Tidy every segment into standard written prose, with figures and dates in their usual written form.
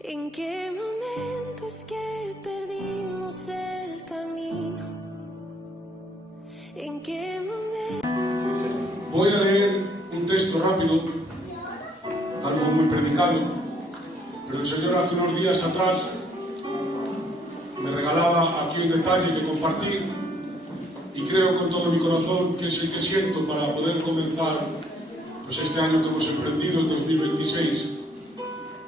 ¿En qué momento es que perdimos el camino? ¿En qué momento? Voy a leer un texto rápido, algo muy predicado, pero el Señor hace unos días atrás me regalaba aquí un detalle que compartir y creo con todo mi corazón que es el que siento para poder comenzar pues este año que hemos emprendido, el 2026,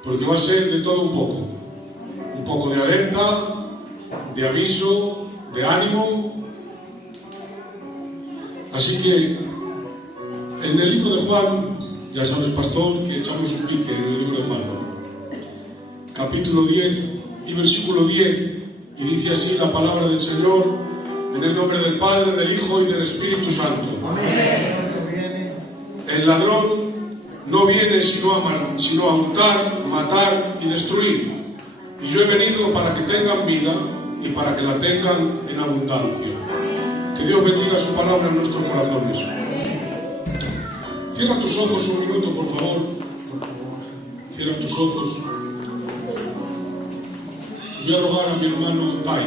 porque va a ser de todo un poco de alerta, de aviso, de ánimo. Así que en el libro de Juan, ya sabes, pastor, que echamos un pique en el libro de Juan, ¿no? Capítulo 10 y versículo 10, y dice así la palabra del Señor, en el nombre del Padre, del Hijo y del Espíritu Santo. Amén. El ladrón no viene sino a hurtar, matar y destruir. Y yo he venido para que tengan vida y para que la tengan en abundancia. Que Dios bendiga su palabra en nuestros corazones. Cierra tus ojos un minuto, por favor. Cierra tus ojos. Voy a rogar a mi hermano Tai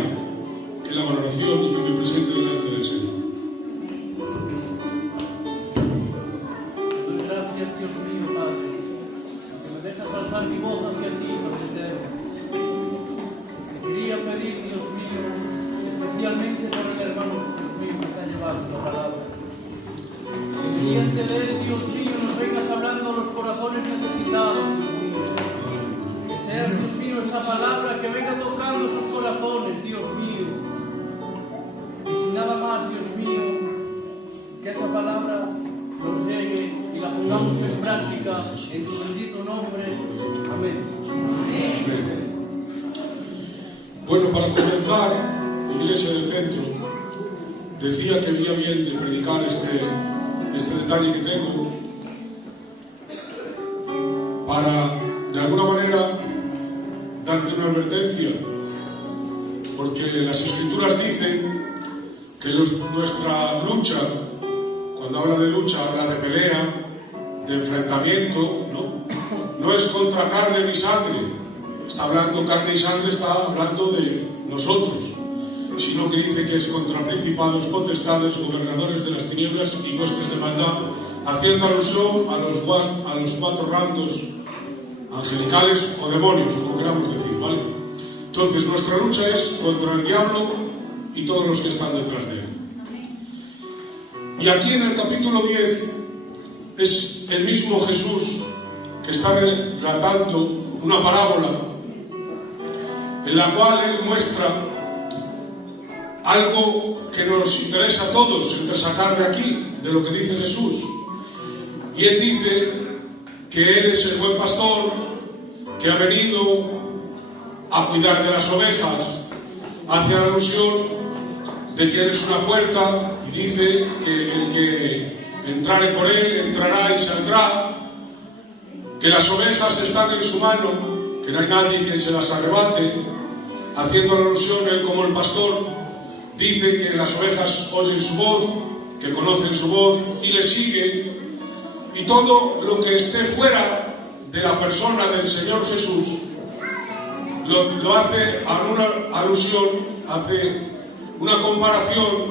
que la oración y que me presente delante del Señor. Gracias, Dios mío, Padre, que me dejas alzar mi voz hacia ti, Padre eterno. Quería pedir, Dios mío, especialmente por el hermano, Dios mío, que está llevando la palabra. Que mediante de él, Dios mío, nos vengas hablando a los corazones necesitados, Dios mío. Que seas, Dios mío, esa palabra que venga tocando sus corazones, Dios mío. Y sin nada más, Dios mío, que esa palabra nos llegue y la pongamos en práctica en tu bendito nombre. Amén. Amén. Bueno, para comenzar, Iglesia del Centro, decía que veía bien de predicar este detalle que tengo para, de alguna manera, darte una advertencia, porque las Escrituras dicen que nuestra lucha, cuando habla de lucha, habla de pelea, de enfrentamiento, no es contra carne ni sangre. Está hablando carne y sangre, está hablando de nosotros, sino que dice que es contra principados, potestades, gobernadores de las tinieblas y huestes de maldad, haciendo alusión a los cuatro rangos angelicales o demonios, como queramos decir, ¿vale? Entonces, nuestra lucha es contra el diablo y todos los que están detrás de él. Y aquí en el capítulo 10 es el mismo Jesús que está relatando una parábola en la cual él muestra algo que nos interesa a todos entre sacar de aquí, de lo que dice Jesús. Y él dice que él es el buen pastor que ha venido a cuidar de las ovejas. Hace alusión de que él es una puerta y dice que el que entrare por él entrará y saldrá, que las ovejas están en su mano, que no hay nadie que se las arrebate. Haciendo alusión, él como el pastor dice que las ovejas oyen su voz, que conocen su voz y le siguen, y todo lo que esté fuera de la persona del Señor Jesús lo hace a una alusión, hace una comparación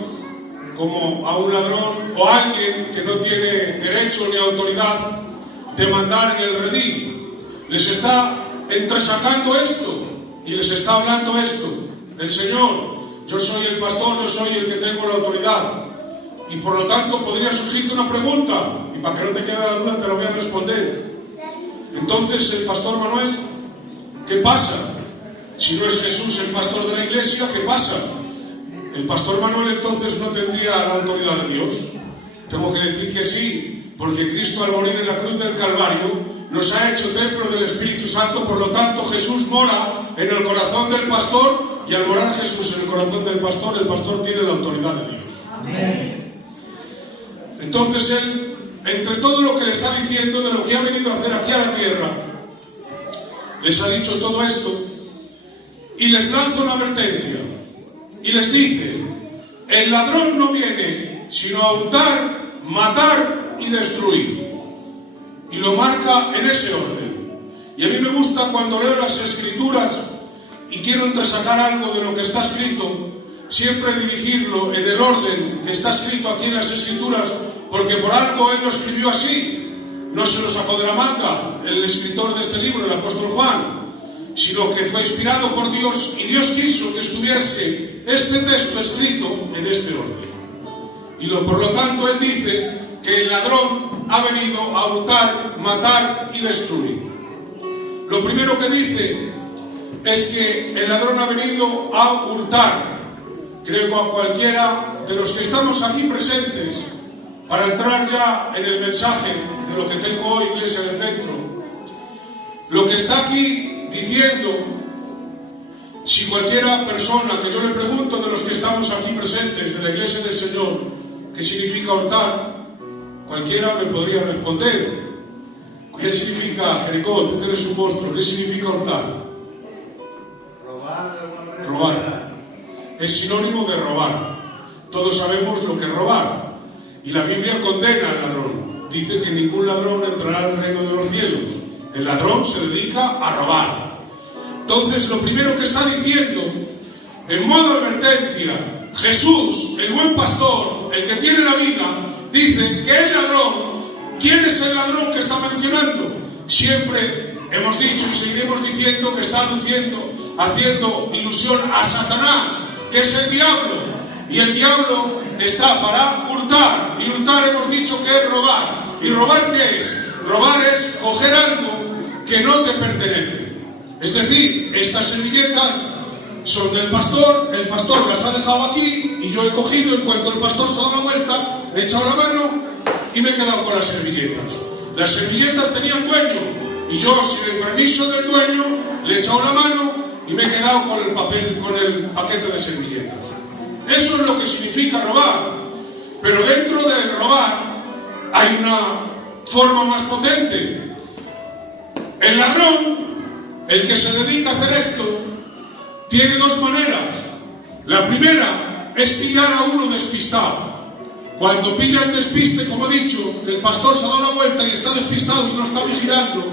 como a un ladrón o a alguien que no tiene derecho ni autoridad de mandar en el redil. Les está entresacando esto y les está hablando esto. El Señor, yo soy el pastor, yo soy el que tengo la autoridad. Y por lo tanto podría surgirte una pregunta, y para que no te quede la duda te la voy a responder. Entonces, el pastor Manuel, ¿qué pasa? Si no es Jesús el pastor de la iglesia, ¿qué pasa? El pastor Manuel entonces no tendría la autoridad de Dios. Tengo que decir que sí, porque Cristo al morir en la cruz del Calvario nos ha hecho templo del Espíritu Santo. Por lo tanto, Jesús mora en el corazón del pastor, y al morar Jesús en el corazón del pastor, el pastor tiene la autoridad de Dios. Amén. Entonces él, entre todo lo que le está diciendo de lo que ha venido a hacer aquí a la tierra, les ha dicho todo esto y les lanza una advertencia y les dice: el ladrón no viene sino a hurtar, matar y destruir. Y lo marca en ese orden. Y a mí me gusta resulta cuando leo las Escrituras y quiero entresacar algo de lo que está escrito, siempre dirigirlo en el orden que está escrito aquí en las Escrituras, porque por algo él lo escribió así. No se lo sacó de la manga el escritor de este libro, el apóstol Juan, sino que fue inspirado por Dios, y Dios quiso que estuviese este texto escrito en este orden. Y por lo tanto él dice que el ladrón ha venido a hurtar, matar y destruir. Lo primero que dice es que el ladrón ha venido a hurtar. Creo que a cualquiera de los que estamos aquí presentes, para entrar ya en el mensaje de lo que tengo hoy, Iglesia del Centro, lo que está aquí diciendo, si cualquiera persona que yo le pregunto de los que estamos aquí presentes de la Iglesia del Señor, ¿qué significa hurtar? Cualquiera me podría responder. ¿Qué significa, Jericó? Tú que eres un monstruo, ¿qué significa hurtar? Robar. Es sinónimo de robar. Todos sabemos lo que es robar. Y la Biblia condena al ladrón. Dice que ningún ladrón entrará al reino de los cielos. El ladrón se dedica a robar. Entonces, lo primero que está diciendo, en modo de advertencia, Jesús, el buen pastor, el que tiene la vida, dice que el ladrón. ¿Quién es el ladrón que está mencionando? Siempre hemos dicho y seguiremos diciendo que está haciendo ilusión a Satanás, que es el diablo. Y el diablo está para hurtar. Y hurtar hemos dicho que es robar. ¿Y robar qué es? Robar es coger algo que no te pertenece. Es decir, estas servilletas son del pastor, el pastor las ha dejado aquí y yo he cogido, en cuanto el pastor se ha dado la vuelta, he echado la mano y me he quedado con las servilletas. Las servilletas tenían dueño y yo, sin el permiso del dueño, le he echado la mano y me he quedado con el paquete de servilletas. Eso es lo que significa robar. Pero dentro de robar hay una forma más potente. El ladrón, el que se dedica a hacer esto, tiene dos maneras. La primera es pillar a uno despistado. Cuando pilla el despiste, como he dicho, el pastor se ha dado la vuelta y está despistado y no está vigilando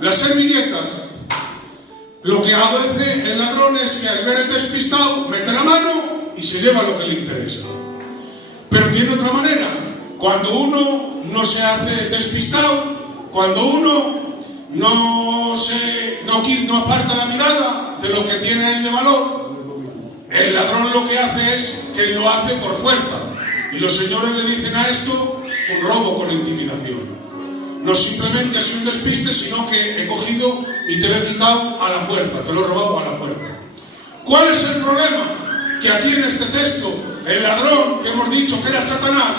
las servilletas, lo que hace el ladrón es que al ver el despistado mete la mano y se lleva lo que le interesa. Pero tiene otra manera. Cuando uno no se hace despistado, cuando uno no aparta la mirada de lo que tiene ahí de valor, el ladrón lo que hace es que lo hace por fuerza. Y los señores le dicen a esto un robo con intimidación. No simplemente es un despiste, sino que he cogido y te lo he quitado a la fuerza, te lo he robado a la fuerza. ¿Cuál es el problema? Que aquí en este texto, el ladrón, que hemos dicho que era Satanás,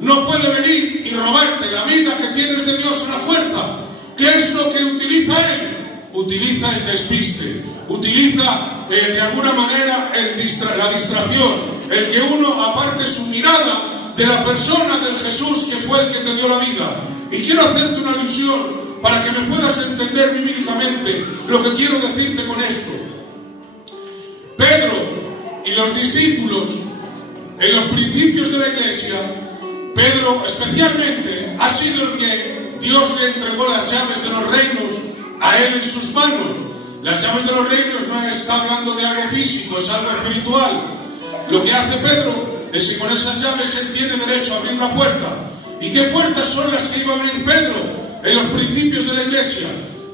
no puede venir y robarte la vida que tienes de Dios a la fuerza. ¿Qué es lo que utiliza él? Utiliza el despiste, utiliza de alguna manera la distracción, el que uno aparte su mirada de la persona del Jesús que fue el que te dio la vida. Y quiero hacerte una alusión para que me puedas entender bíblicamente lo que quiero decirte con esto. Pedro y los discípulos, en los principios de la Iglesia, Pedro especialmente ha sido el que Dios le entregó las llaves de los reinos a él en sus manos. Las llaves de los reinos no está hablando de algo físico, es algo espiritual. Lo que hace Pedro es que con esas llaves él tiene derecho a abrir una puerta. ¿Y qué puertas son las que iba a abrir Pedro en los principios de la Iglesia?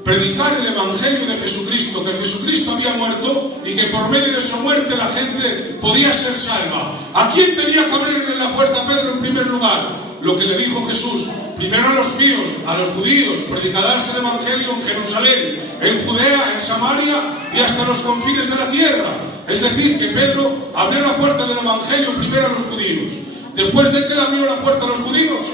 Predicar el Evangelio de Jesucristo, que Jesucristo había muerto y que por medio de su muerte la gente podía ser salva. ¿A quién tenía que abrirle la puerta Pedro en primer lugar? Lo que le dijo Jesús, primero a los míos, a los judíos, predicarás el Evangelio en Jerusalén, en Judea, en Samaria y hasta los confines de la tierra. Es decir, que Pedro abrió la puerta del Evangelio primero a los judíos. Después de que él abrió la puerta a los judíos,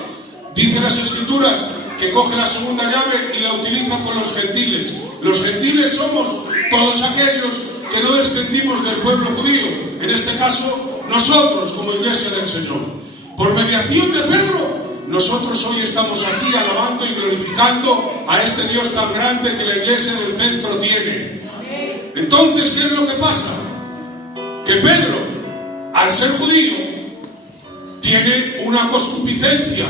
dicen las Escrituras que coge la segunda llave y la utiliza con los gentiles. Los gentiles somos todos aquellos que no descendimos del pueblo judío, en este caso nosotros como Iglesia del Señor. Por mediación de Pedro, nosotros hoy estamos aquí alabando y glorificando a este Dios tan grande que la Iglesia del Centro tiene. Entonces, ¿qué es lo que pasa? Que Pedro, al ser judío, tiene una concupiscencia,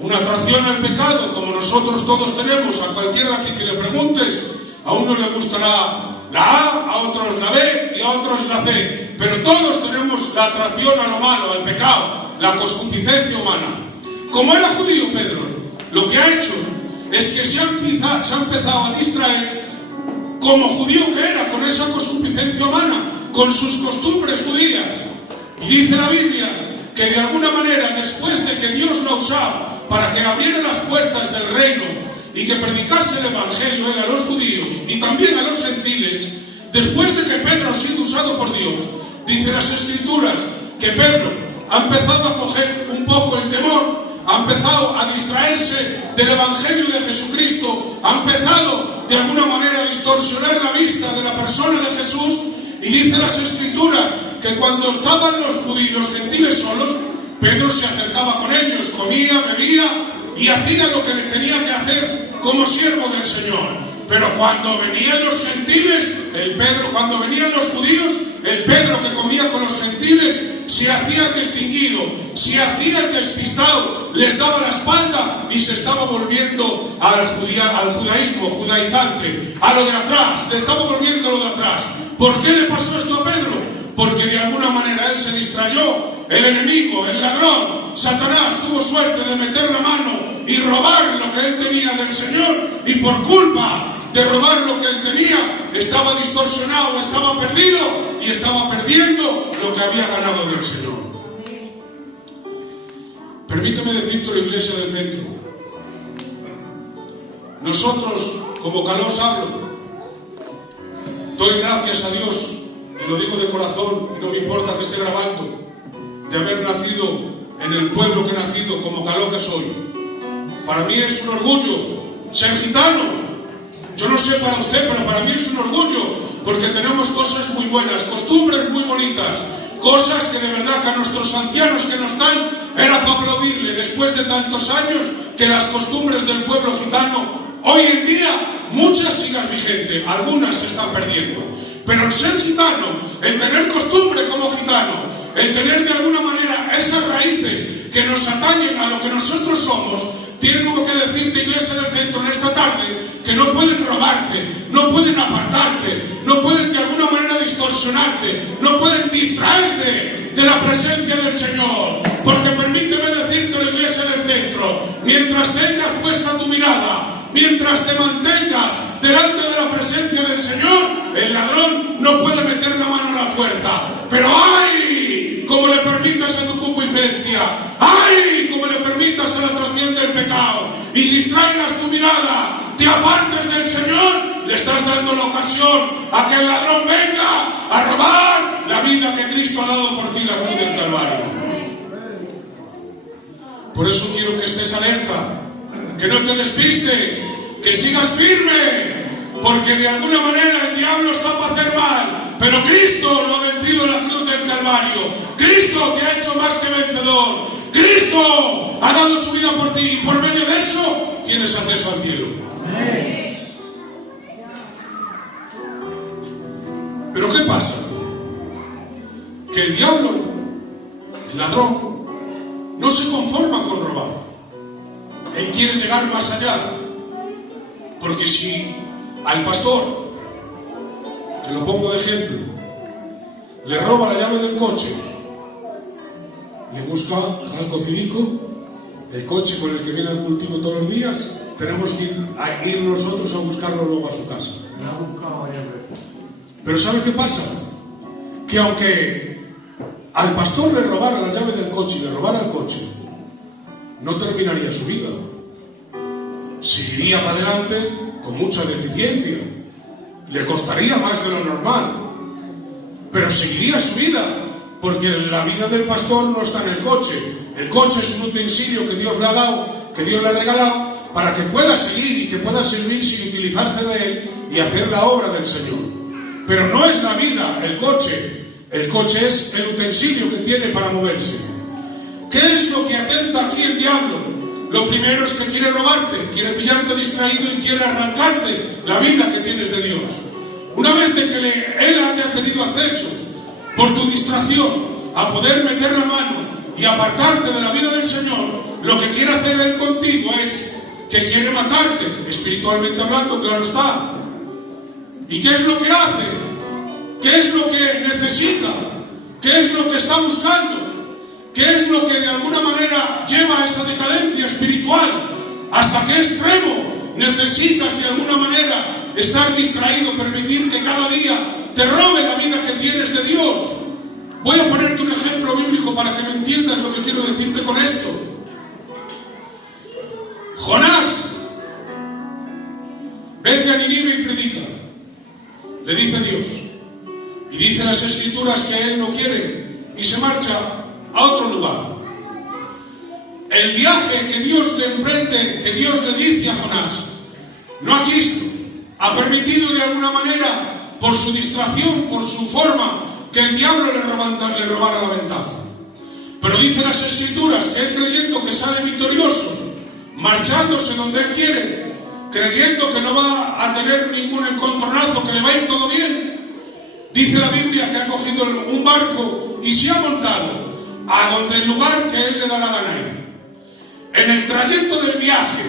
una atracción al pecado, como nosotros todos tenemos. A cualquiera aquí que le preguntes, A unos les gustará la A, a otros la B y a otros la C. Pero todos tenemos la atracción a lo malo, al pecado, la concupiscencia humana. Como era judío Pedro, lo que ha hecho es que se ha empezado a distraer como judío que era, con esa concupiscencia humana, con sus costumbres judías. Y dice la Biblia que de alguna manera, después de que Dios lo ha usado para que abriera las puertas del reino y que predicase el Evangelio él a los judíos y también a los gentiles, después de que Pedro ha sido usado por Dios, dice las Escrituras que Pedro ha empezado a coger un poco el temor, ha empezado a distraerse del Evangelio de Jesucristo, ha empezado de alguna manera a distorsionar la vista de la persona de Jesús, y dice las Escrituras que cuando estaban los judíos, los gentiles solos, Pedro se acercaba con ellos, comía, bebía y hacía lo que tenía que hacer como siervo del Señor. Pero cuando venían los gentiles, cuando venían los judíos, el Pedro que comía con los gentiles se hacía el distinguido, se hacía el despistado, les daba la espalda y se estaba volviendo al judaísmo, judaizante, a lo de atrás, le estaba volviendo a lo de atrás. ¿Por qué le pasó esto a Pedro? Porque de alguna manera él se distrayó. El enemigo, el ladrón, Satanás tuvo suerte de meter la mano y robar lo que él tenía del Señor, y por culpa de robar lo que él tenía, estaba distorsionado, estaba perdido y estaba perdiendo lo que había ganado del Señor. Permíteme decirte, la iglesia del centro, nosotros como Calós hablo, doy gracias a Dios, y lo digo de corazón, y no me importa que esté grabando, de haber nacido en el pueblo que he nacido, como Caló que soy. Para mí es un orgullo ser gitano. Yo no sé para usted, pero para mí es un orgullo, porque tenemos cosas muy buenas, costumbres muy bonitas, cosas que de verdad que a nuestros ancianos que no están, era para aplaudirle, después de tantos años, que las costumbres del pueblo gitano, hoy en día, muchas sigan vigentes, algunas se están perdiendo. Pero el ser gitano, el tener costumbre como gitano, el tener de alguna manera esas raíces que nos atañen a lo que nosotros somos, tengo que decirte, iglesia del centro, en esta tarde, que no pueden robarte, no pueden apartarte, no pueden de alguna manera distorsionarte, no pueden distraerte de la presencia del Señor. Porque permíteme decirte, la iglesia del centro, mientras tengas puesta tu mirada, mientras te mantengas delante de la presencia del Señor, el ladrón no puede meter la mano a la fuerza. Pero ¡ay! Como le permitas a tu concupiscencia, ¡ay! Como le permitas a la atracción del pecado y distraigas tu mirada, te apartes del Señor, le estás dando la ocasión a que el ladrón venga a robar la vida que Cristo ha dado por ti, la cruz del Calvario. Por eso quiero que estés alerta, que no te despistes, que sigas firme, porque de alguna manera el diablo está para hacer mal, pero Cristo lo ha vencido en la cruz del Calvario. Cristo te ha hecho más que vencedor. Cristo ha dado su vida por ti, y por medio de eso tienes acceso al cielo. Pero ¿qué pasa? Que el diablo, el ladrón, no se conforma con robar. Él quiere llegar más allá. Porque si al pastor, te lo pongo de ejemplo, le roba la llave del coche, le busca al cocidico el coche con el que viene al cultivo todos los días, tenemos que ir nosotros a buscarlo luego a su casa. Pero ¿sabe qué pasa? Que aunque al pastor le robara la llave del coche y le robara el coche, no terminaría su vida. Seguiría para adelante con mucha deficiencia, le costaría más de lo normal, pero seguiría su vida, porque la vida del pastor no está en el coche. El coche es un utensilio que Dios le ha dado, que Dios le ha regalado, para que pueda seguir y que pueda servir sin utilizarse de él y hacer la obra del Señor. Pero no es la vida el coche es el utensilio que tiene para moverse. ¿Qué es lo que atenta aquí el diablo? Lo primero es que quiere robarte, quiere pillarte distraído y quiere arrancarte la vida que tienes de Dios. Una vez de que él haya tenido acceso por tu distracción a poder meter la mano y apartarte de la vida del Señor, lo que quiere hacer él contigo es que quiere matarte, espiritualmente hablando, claro está. ¿Y qué es lo que hace? ¿Qué es lo que necesita? ¿Qué es lo que está buscando? ¿Qué es lo que de alguna manera lleva a esa decadencia espiritual? ¿Hasta qué extremo necesitas de alguna manera estar distraído, permitir que cada día te robe la vida que tienes de Dios? Voy a ponerte un ejemplo bíblico para que me entiendas lo que quiero decirte con esto. Jonás, vete a Nínive y predica, le dice Dios. Y dice las Escrituras que él no quiere y se marcha a otro lugar. El viaje que Dios le emprende, que Dios le dice a Jonás, no ha quisto, ha permitido de alguna manera, por su distracción, por su forma, que el diablo le robara la ventaja. Pero dicen las Escrituras que él, creyendo que sale victorioso, marchándose donde él quiere, creyendo que no va a tener ningún encontronazo, que le va a ir todo bien, dice la Biblia que ha cogido un barco y se ha montado a donde el lugar que él le da la gana ir. En el trayecto del viaje,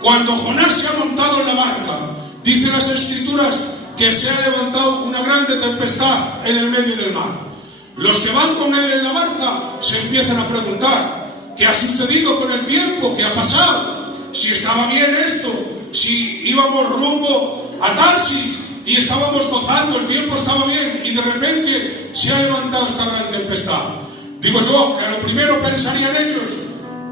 cuando Jonás se ha montado en la barca, dicen las Escrituras que se ha levantado una grande tempestad en el medio del mar. Los que van con él en la barca se empiezan a preguntar qué ha sucedido con el tiempo, qué ha pasado, si estaba bien esto, si íbamos rumbo a Tarsis y estábamos gozando, el tiempo estaba bien, y de repente se ha levantado esta gran tempestad. Digo yo que a lo primero pensarían ellos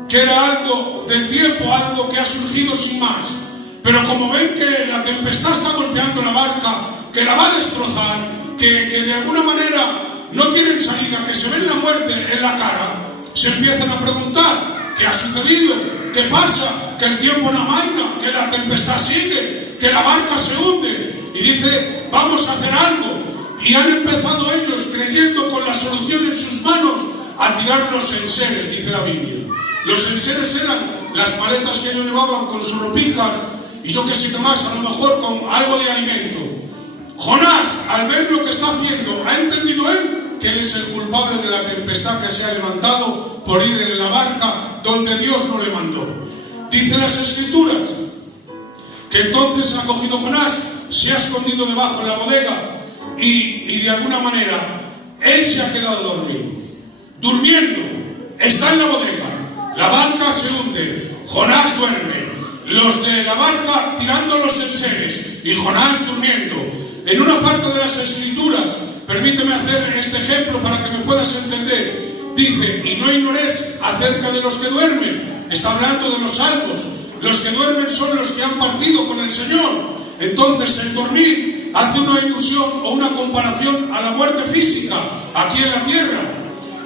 que era algo del tiempo, algo que ha surgido sin más. Pero como ven que la tempestad está golpeando la barca, que la va a destrozar, que de alguna manera no tienen salida, que se ven la muerte en la cara, se empiezan a preguntar qué ha sucedido, qué pasa, que el tiempo no amaina, que la tempestad sigue, que la barca se hunde. Y dice, vamos a hacer algo. Y han empezado ellos, creyendo con la solución en sus manos, a tirar los enseres, dice la Biblia. Los enseres eran las maletas que ellos llevaban con sus ropicas y yo que sé qué más, a lo mejor con algo de alimento. Jonás, al ver lo que está haciendo, ha entendido él que él es el culpable de la tempestad que se ha levantado por ir en la barca donde Dios no le mandó. Dicen las Escrituras que entonces ha cogido Jonás, se ha escondido debajo de la bodega y de alguna manera él se ha quedado dormido. Durmiendo, está en la bodega, la barca se hunde, Jonás duerme, los de la barca tirando los enseres y Jonás durmiendo. En una parte de las Escrituras, permíteme hacer este ejemplo para que me puedas entender, dice, y no ignores acerca de los que duermen, está hablando de los salvos, los que duermen son los que han partido con el Señor. Entonces el dormir hace una ilusión o una comparación a la muerte física aquí en la tierra.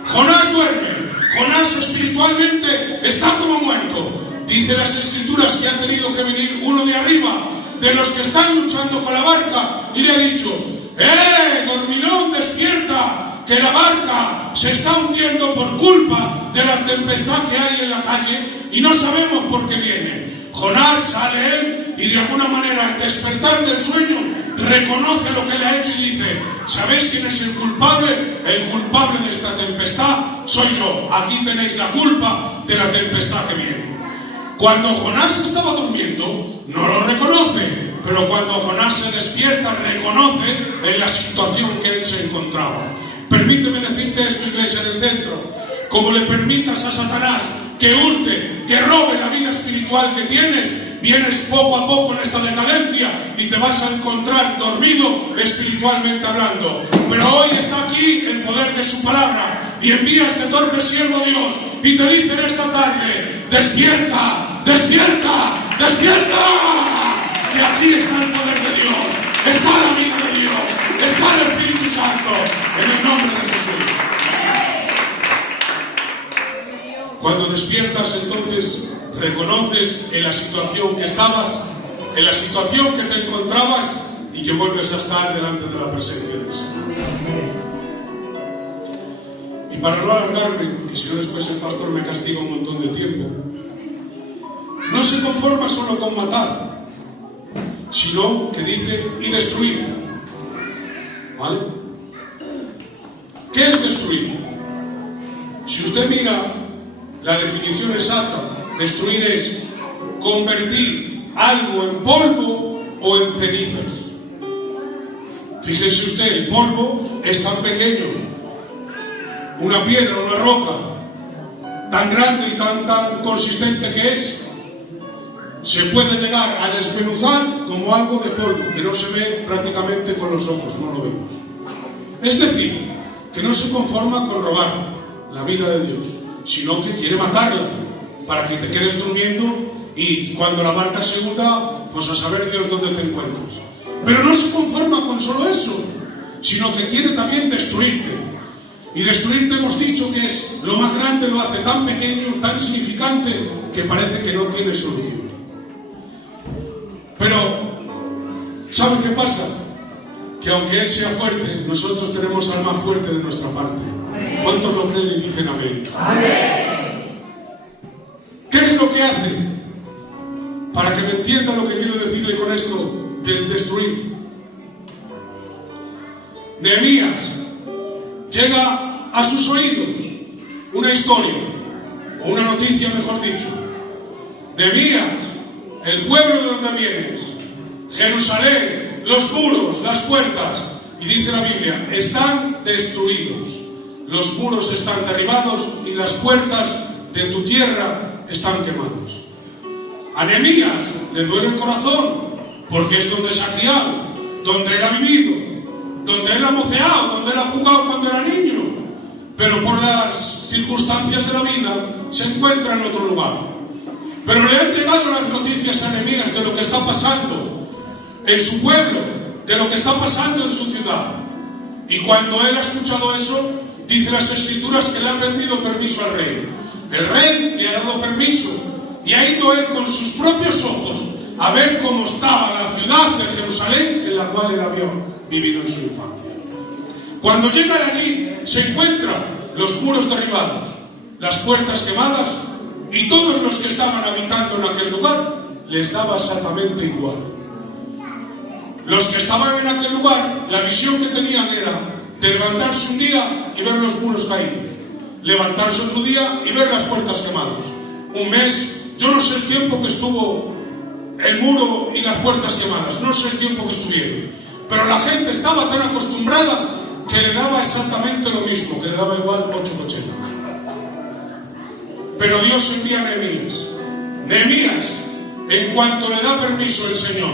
Jonás duerme, Jonás espiritualmente está como muerto. Dice las Escrituras que ha tenido que venir uno de arriba, de los que están luchando con la barca, y le ha dicho, dormilón, despierta, que la barca se está hundiendo por culpa de la tempestad que hay en la calle y no sabemos por qué viene. Jonás sale él y de alguna manera al despertar del sueño reconoce lo que le ha hecho y dice, ¿sabéis quién es el culpable? El culpable de esta tempestad soy yo. Aquí tenéis la culpa de la tempestad que viene. Cuando Jonás estaba durmiendo no lo reconoce, pero cuando Jonás se despierta reconoce en la situación que él se encontraba. Permíteme decirte esto, Iglesia del Centro, como le permitas a Satanás que hurte, que robe la vida espiritual que tienes, vienes poco a poco en esta decadencia y te vas a encontrar dormido espiritualmente hablando. Pero hoy está aquí el poder de su palabra y envía a este torpe siervo Dios y te dice en esta tarde, despierta, despierta, despierta, que aquí está el poder de Dios, está la vida de Dios, está el Espíritu Santo, en el nombre de Jesús. Cuando despiertas, entonces reconoces en la situación que estabas, en la situación que te encontrabas y que vuelves a estar delante de la presencia del Señor. Y para no alargarme, que si no después el pastor me castiga un montón de tiempo, no se conforma solo con matar, sino que dice y destruir. ¿Vale? ¿Qué es destruir? Si usted mira la definición exacta, destruir es convertir algo en polvo o en cenizas. Fíjese usted, el polvo es tan pequeño, una piedra, una roca, tan grande y tan consistente que es, se puede llegar a desmenuzar como algo de polvo, que no se ve prácticamente con los ojos, no lo vemos. Es decir, que no se conforma con robar la vida de Dios, sino que quiere matarla, para que te quedes durmiendo y cuando la barca se hunda, pues a saber Dios dónde te encuentras. Pero no se conforma con solo eso, sino que quiere también destruirte. Y destruirte hemos dicho que es lo más grande, lo hace tan pequeño, tan insignificante, que parece que no tiene solución. Pero, ¿sabe qué pasa? Que aunque Él sea fuerte, nosotros tenemos al más fuerte de nuestra parte. ¿Cuántos lo creen y dicen amén? Amén. ¿Qué es lo que hace? Para que me entienda lo que quiero decirle con esto del destruir. Nehemías llega a sus oídos una historia, o una noticia mejor dicho. Nehemías, el pueblo de donde vienes, Jerusalén, los muros, las puertas, y dice la Biblia, están destruidos. Los muros están derribados y las puertas de tu tierra están quemadas. A Nehemías le duele el corazón, porque es donde se ha criado, donde él ha vivido, donde él ha moceado, donde él ha jugado cuando era niño, pero por las circunstancias de la vida se encuentra en otro lugar. Pero le han llegado las noticias a Nehemías de lo que está pasando en su pueblo, de lo que está pasando en su ciudad. Y cuando él ha escuchado eso, dice las Escrituras que le han pedido permiso al rey. El rey le ha dado permiso y ha ido él con sus propios ojos a ver cómo estaba la ciudad de Jerusalén en la cual él había vivido en su infancia. Cuando llega allí, se encuentran los muros derribados, las puertas quemadas, y todos los que estaban habitando en aquel lugar les daba exactamente igual. Los que estaban en aquel lugar, la visión que tenían era de levantarse un día y ver los muros caídos, levantarse otro día y ver las puertas quemadas. Un mes, yo no sé el tiempo que estuvo el muro y las puertas quemadas, no sé el tiempo que estuvieron, pero la gente estaba tan acostumbrada que le daba exactamente lo mismo, que le daba igual 8,80. Pero Dios envía a Nehemías. Nehemías, en cuanto le da permiso el Señor,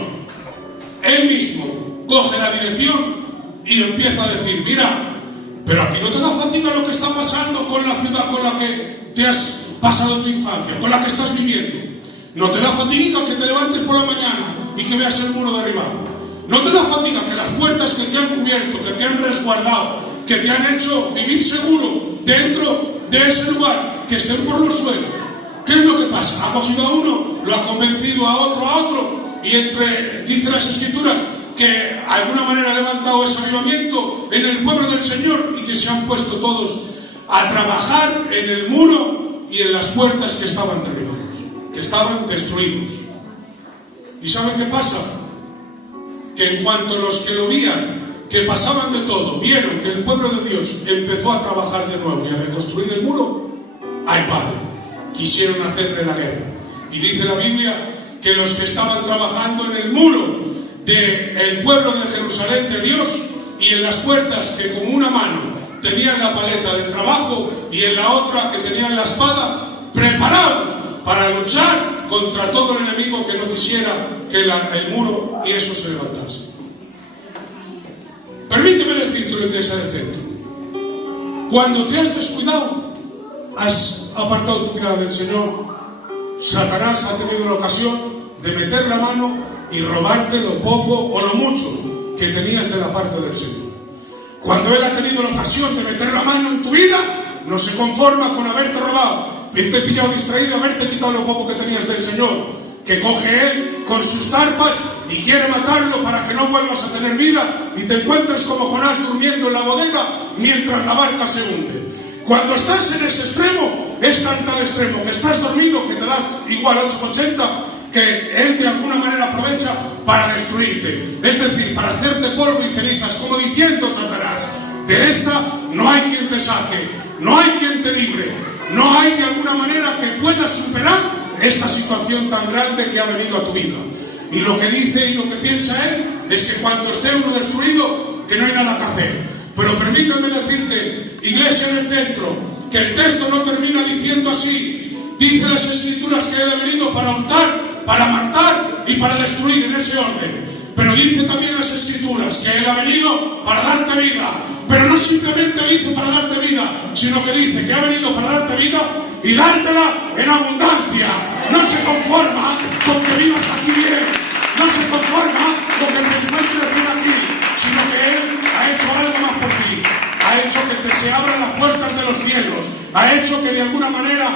él mismo coge la dirección y empieza a decir, mira, pero a ti no te da fatiga lo que está pasando con la ciudad con la que te has pasado tu infancia, con la que estás viviendo. No te da fatiga que te levantes por la mañana y que veas el muro derribado. No te da fatiga que las puertas que te han cubierto, que te han resguardado, que te han hecho vivir seguro dentro de ese lugar, que estén por los suelos. ¿Qué es lo que pasa? Ha cogido a uno, lo ha convencido a otro, y dice las Escrituras que de alguna manera ha levantado ese avivamiento en el pueblo del Señor y que se han puesto todos a trabajar en el muro y en las puertas que estaban derribadas, que estaban destruidos. ¿Y saben qué pasa? Que en cuanto los que lo veían, que pasaban de todo, vieron que el pueblo de Dios empezó a trabajar de nuevo y a reconstruir el muro, ¡ay padre! Quisieron hacerle la guerra. Y dice la Biblia que los que estaban trabajando en el muro del pueblo de Jerusalén de Dios y en las puertas que con una mano tenían la paleta del trabajo y en la otra que tenían la espada, preparados para luchar contra todo el enemigo que no quisiera que el muro y eso se levantase. Permíteme decirte, la iglesia del centro, cuando te has descuidado, has apartado tu mirada del Señor, Satanás ha tenido la ocasión de meter la mano y robarte lo poco o lo mucho que tenías de la parte del Señor. Cuando Él ha tenido la ocasión de meter la mano en tu vida, no se conforma con haberte robado, haberte pillado distraído, haberte quitado lo poco que tenías del Señor, que coge Él con sus zarpas y quiere matarlo para que no vuelvas a tener vida y te encuentres como Jonás durmiendo en la bodega mientras la barca se hunde. Cuando estás en ese extremo, es tal extremo que estás dormido que te da igual 8,80, que Él de alguna manera aprovecha para destruirte, es decir, para hacerte polvo y cenizas, como diciendo Satanás, de esta no hay quien te saque, no hay quien te libre, no hay de alguna manera que puedas superar esta situación tan grande que ha venido a tu vida. Y lo que dice y lo que piensa Él es que cuando esté uno destruido, que no hay nada que hacer. Pero permíteme decirte, iglesia en el centro, que el texto no termina diciendo así. Dice las Escrituras que Él ha venido para untar, para matar y para destruir, en ese orden. Pero dice también las Escrituras que Él ha venido para darte vida. Pero no simplemente dice para darte vida, sino que dice que ha venido para darte vida y dártela en abundancia. No se conforma con que vivas aquí bien, no se conforma con que te encuentres bien aquí, sino que Él ha hecho algo más por ti. Ha hecho que se abran las puertas de los cielos. Ha hecho que de alguna manera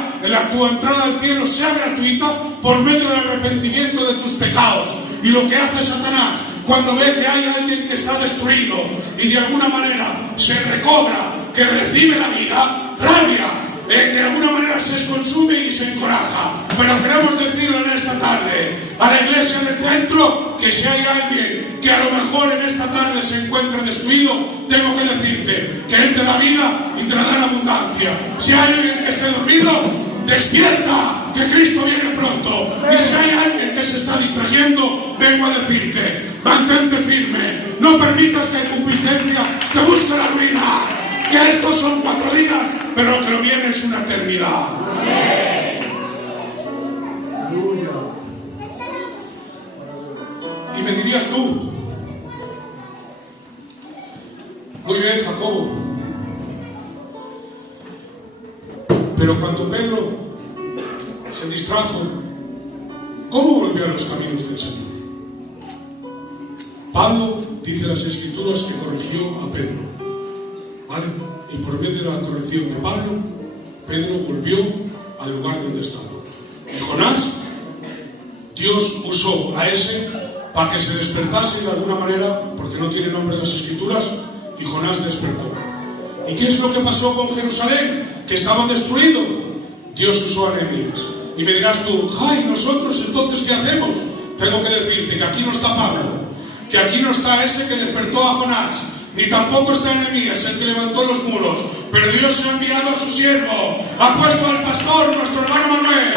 tu entrada al cielo sea gratuita por medio del arrepentimiento de tus pecados. Y lo que hace Satanás cuando ve que hay alguien que está destruido y de alguna manera se recobra, que recibe la vida, rabia, de alguna manera se consume y se encoraja. Pero queremos decirle en esta tarde a la iglesia del centro que si hay alguien que a lo mejor en esta tarde se encuentra destruido, tengo que decirte que Él te da vida y te la da en abundancia. Si hay alguien que esté dormido, despierta, que Cristo viene pronto. Y si hay alguien que se está distrayendo, vengo a decirte, mantente firme, no permitas que tu complacencia te busque la ruina, que estos son 4 días, pero lo que lo viene es una eternidad. Y me dirías tú, muy bien, Jacobo, pero cuando Pedro se distrajo, ¿cómo volvió a los caminos del Señor? Pablo, dice las Escrituras, que corrigió a Pedro, ¿vale? Y por medio de la corrección de Pablo, Pedro volvió al lugar donde estaba. Y Jonás, Dios usó a ese para que se despertase de alguna manera, porque no tiene nombre en las Escrituras, y Jonás despertó. ¿Y qué es lo que pasó con Jerusalén? Que estaba destruido. Dios usó a Nehemías. Y me dirás tú, ¡ay, nosotros entonces qué hacemos! Tengo que decirte que aquí no está Pablo, que aquí no está ese que despertó a Jonás, ni tampoco está Nehemías, el que levantó los muros, pero Dios ha enviado a su siervo, ha puesto al pastor, nuestro hermano Manuel,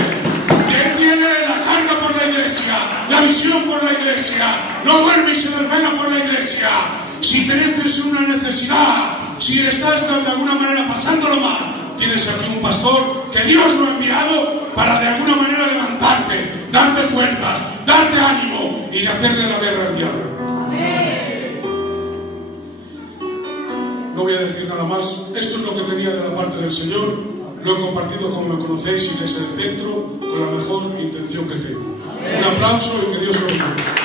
que él tiene la carga por la iglesia, la visión por la iglesia, no duerme y se desvela por la iglesia. Si tienes una necesidad, si estás de alguna manera pasándolo mal, tienes aquí un pastor que Dios lo ha enviado para de alguna manera levantarte, darte fuerzas, darte ánimo y de hacerle la guerra al diablo. No voy a decir nada más. Esto es lo que tenía de la parte del Señor. Lo he compartido como me conocéis y que es el centro con la mejor intención que tengo. Un aplauso y que Dios os bendiga.